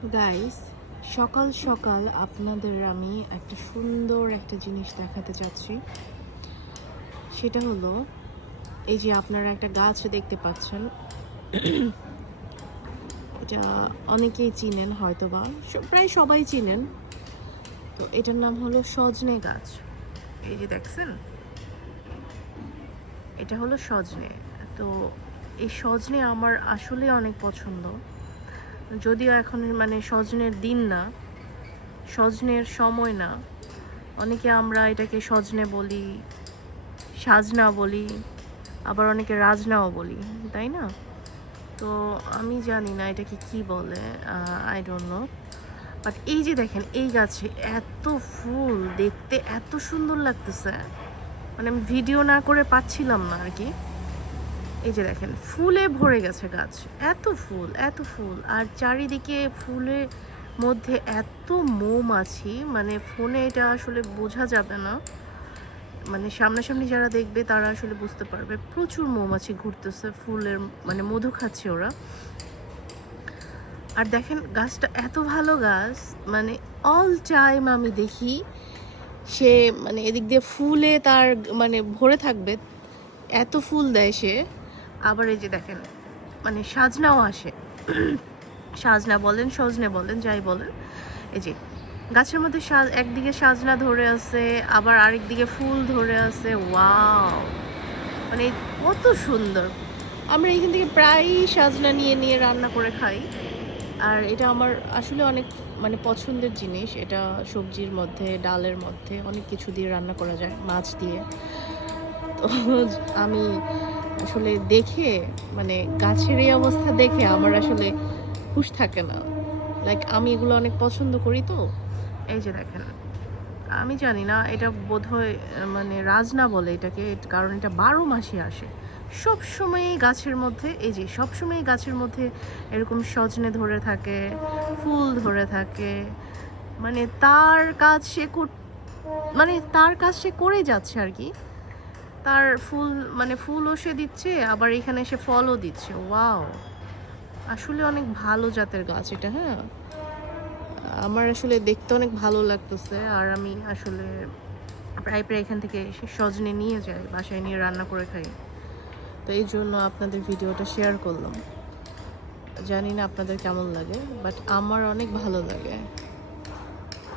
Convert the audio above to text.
Guys, সকাল সকাল আপনাদের আমি একটা সুন্দর একটা জিনিস দেখাতে চাচ্ছি। সেটা হলো, এই যে আপনারা একটা গাছ দেখতে পাচ্ছেন। এটা অনেকেই চিনেন হয়তোবা, প্রায় সবাই চিনেন। তো এটার নাম হলো সজনে গাছ। এই যে দেখছেন, এটা হলো সজনে। তো এই সজনে আমার আসলে অনেক পছন্দ। যদিও এখন সজনের দিন না, সজনের সময় না। অনেকে আমরা এটাকে সজনে বলি, সাজনা বলি, আবার অনেকে রাজনাও বলি, তাই না? তো আমি জানি না এটাকে কি বলে, আই ডোন্ট নো। বাট এই যে দেখেন, এই গাছে এত ফুল, দেখতে এত সুন্দর লাগতেছে, আমি ভিডিও না করে পাচ্ছিলাম না আর কি। এই যে দেখেন, ফুলে ভরে গেছে গাছ, এত ফুল এত ফুল, আর চারিদিকে ফুলের মধ্যে এত মৌমাছি, ফোনে এটা আসলে বোঝা যাবে না, সামনাসামনি যারা দেখবে তারা আসলে বুঝতে পারবে। প্রচুর মৌমাছি ঘুরতেছে, ফুলের মধু খাচ্ছে ওরা। আর দেখেন গাছটা এত ভালো গাছ, অল টাইম আমি দেখি সে এদিক দিয়ে ফুলে তার ভরে থাকবে, এত ফুল দেয় সে। আবার এই যে দেখেন, সাজনাও আসে। সাজনা বলেন, সজনে বলেন, যাই বলেন, এই যে গাছের মধ্যে একদিকে সাজনা ধরে আছে, আবার আরেক দিকে ফুল ধরে আছে। ওয়াও, কত সুন্দর! আমরা এখান থেকে প্রায়ই সাজনা নিয়ে নিয়ে রান্না করে খাই। আর এটা আমার আসলে অনেক পছন্দের জিনিস। এটা সবজির মধ্যে, ডালের মধ্যে অনেক কিছু দিয়ে রান্না করা যায়, মাছ দিয়ে। তো আমি আসলে দেখে, গাছের এই অবস্থা দেখে আমার আসলে হুঁশ থাকে না। আমি এগুলো অনেক পছন্দ করি। তো এই যে দেখেন, আমি জানি না, এটা বোধহয় রাজনা বলে এটাকে, কারণ এটা 12 মাসই আসে। সব সময় গাছের মধ্যে, এই যে সব সময় গাছের মধ্যে এরকম সজনে ধরে থাকে, ফুল ধরে থাকে। তার কাজ সে তার কাজ সে করে যাচ্ছে আর কি। তার ফুল ফুলও সে দিচ্ছে, আবার এখানে এসে ফলও দিচ্ছে। ওয়াও, আসলে অনেক ভালো জাতের গাছ এটা। হ্যাঁ, আমার আসলে দেখতে অনেক ভালো লাগতেছে। আর আমি আসলে প্রায় এখান থেকে সজনে নিয়ে যাই, বাসায় নিয়ে রান্না করে খাই। তো এই জন্য আপনাদের ভিডিওটা শেয়ার করলাম। জানি না আপনাদের কেমন লাগে, বাট আমার অনেক ভালো লাগে।